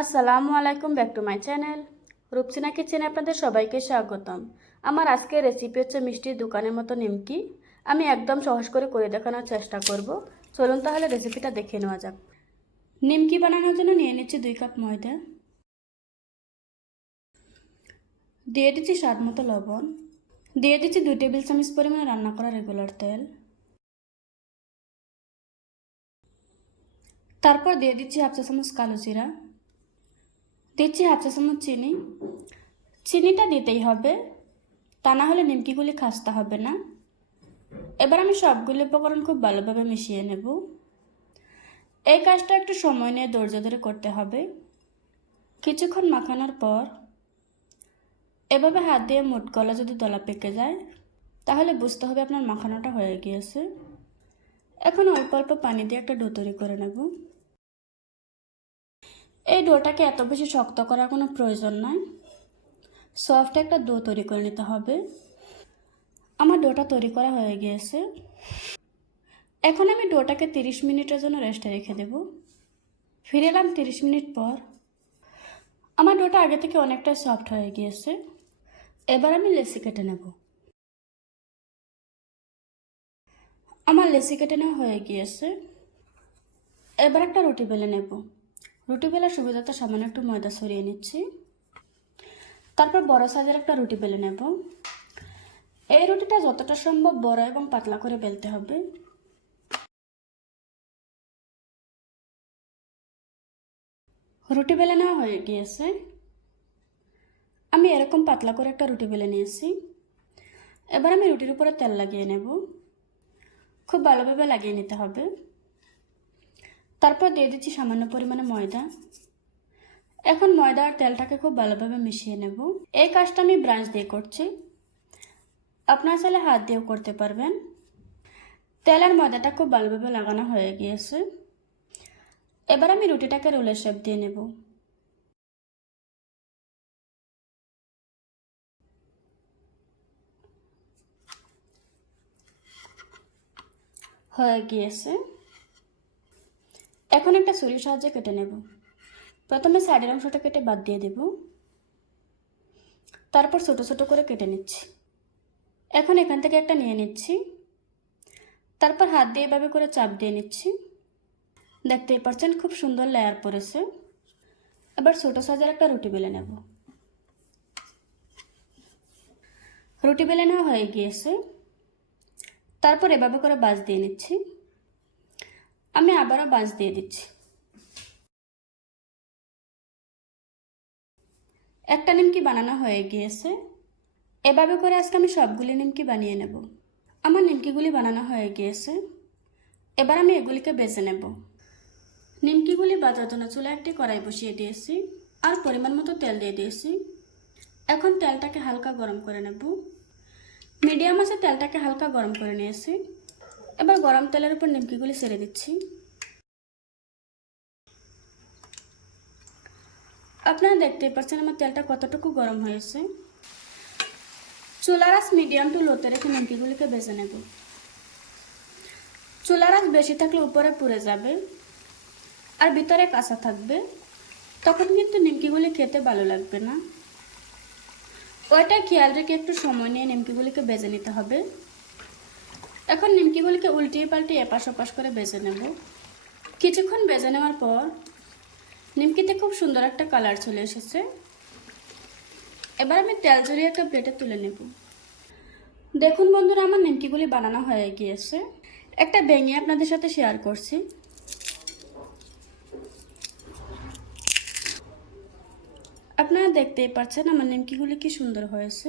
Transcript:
আসসালামু আলাইকুম, back to my channel. Rupsina কিচেনে আপনাদের সবাইকে স্বাগতম। আমার আজকের রেসিপি হচ্ছে মিষ্টির দোকানের মতো নিমকি। আমি একদম সহজ করে করে দেখানোর চেষ্টা করব। চলুন তাহলে রেসিপিটা দেখে নেওয়া যাক। নিমকি বানানোর জন্য নিয়ে নিচ্ছি দুই কাপ ময়দা। দিয়ে দিচ্ছি স্বাদ মতো লবণ। দিয়ে দিচ্ছি দুই টেবিল চামচ পরিমাণে রান্না করা রেগুলার তেল। তারপর দিয়ে দিচ্ছি হাফ চা চামচ কালো জিরা। দিচ্ছি হাফ চা চামচ চিনি। চিনিটা দিতেই হবে। তা না হলে নিমকিগুলি খাসতে হবে না। এবার আমি সবগুলি উপকরণ খুব ভালোভাবে মিশিয়ে নেব। এই কাজটা একটু সময় নিয়ে ধৈর্য ধরে করতে হবে। কিছুক্ষণ মাখানোর পর এভাবে হাত দিয়ে মুট গলা যদি দলা পেকে যায়, তাহলে বুঝতে হবে আপনার মাখানোটা হয়ে গিয়েছে। এখন অল্প অল্প পানি দিয়ে একটা ডো তৈরি করে নেব। এই ডোটাকে এত বেশি শক্ত করার কোনো প্রয়োজন নয় সফট একটা ডো তৈরি করে নিতে হবে। আমার ডোটা তৈরি করা হয়ে গিয়েছে। এখন আমি ডোটাকে তিরিশ মিনিটের জন্য রেস্টে রেখে দেব। ফিরে এলাম তিরিশ মিনিট পর। আমার ডোটা আগে থেকে অনেকটা সফট হয়ে গিয়েছে। এবার আমি লেসি কেটে নেব। আমার লেসি কেটে নেওয়া হয়ে গিয়েছে। এবার একটা রুটি বেলে নেব। রুটি বেলার সুবিধাতে সামান্য একটু ময়দা সরিয়ে নিচ্ছি। তারপর বড় সাইজের একটা রুটি বেলে নেব। এই রুটিটা যতটা সম্ভব বড় এবং পাতলা করে বেলতে হবে। রুটি বেলে নেওয়া হয়ে গিয়েছে। আমি এরকম পাতলা করে একটা রুটি বেলে নিয়েছি। এবার আমি রুটির উপরে তেল লাগিয়ে নেব। খুব ভালোভাবে লাগিয়ে নিতে হবে। তারপর দিয়ে দিচ্ছি সামান্য পরিমাণে ময়দা। এখন ময়দা আর তেলটাকে খুব ভালোভাবে মিশিয়ে নেব। এই কাজটা আমি ব্রাঞ্চ দিয়ে করছি। আপনার চাইলে হাত দিয়েও করতে পারবেন। তেল আর ময়দাটা খুব ভালোভাবে লাগানো হয়ে গিয়েছে। এবার আমি রুটিটাকে রোলের শেপ দিয়ে নেব। হয়ে গিয়েছে। এখন একটা ছুরির সাহায্যে কেটে নেব। প্রথমে সাইডের অংশটা কেটে বাদ দিয়ে দেব। তারপর ছোট ছোট করে কেটে নিচ্ছি। এখন এখান থেকে একটা নিয়ে নিচ্ছি। তারপর হাত দিয়ে এভাবে করে চাপ দিয়ে নিচ্ছি। দেখতেই পাচ্ছেন খুব সুন্দর লেয়ার পড়েছে। এবার ছোটো সাইজের একটা রুটি বেলে নেব। রুটি বেলে নেওয়া হয়ে গিয়েছে। তারপর এভাবে করে বাজ দিয়ে নিচ্ছি। আমি আবারও বাজ দিয়ে দিচ্ছি। একটা নিমকি বানানো হয়ে গিয়েছে। এভাবে করে আজকে আমি সবগুলি নিমকি বানিয়ে নেব। আমার নিমকিগুলি বানানো হয়ে গিয়েছে। এবার আমি এগুলিকে বেছে নেব। নিমকিগুলি বাজার জন্য চুলে একটি কড়াই বসিয়ে দিয়েছি আর পরিমাণ মতো তেল দিয়ে দিয়েছি। এখন তেলটাকে হালকা গরম করে নেব। মিডিয়াম আছে তেলটাকে হালকা গরম করে নিয়েছি। এবার গরম তেলের উপর নিমকিগুলি ছেড়ে দিচ্ছি। আপনারা দেখতেই পাচ্ছেন আমার তেলটা কতটুকু গরম হয়েছে। চুলার আঁচ মিডিয়াম টু লোতে রেখে নিমকিগুলিকে বেজে নেব। চুলার আঁচ বেশি থাকলে উপরে পুড়ে যাবে আর ভিতরে কাঁচা থাকবে। তখন কিন্তু নিমকিগুলি খেতে ভালো লাগবে না। ওইটা খেয়াল রেখে একটু সময় নিয়ে নিমকিগুলিকে বেজে নিতে হবে। এখন নিমকিগুলিকে উল্টিয়ে পাল্টিয়ে এপাশ ওপাশ করে বেজে নেব। কিছুক্ষণ বেজে নেওয়ার পর নিমকিতে খুব সুন্দর একটা কালার চলে এসেছে। এবার আমি তেল জড়িয়ে একটা প্লেটে তুলে নেব। দেখুন বন্ধুরা, আমার নিমকিগুলি বানানো হয়ে গিয়েছে। একটা ভেঙে আপনাদের সাথে শেয়ার করছি। আপনারা দেখতেই পাচ্ছেন আমার নিমকিগুলি কি সুন্দর হয়েছে।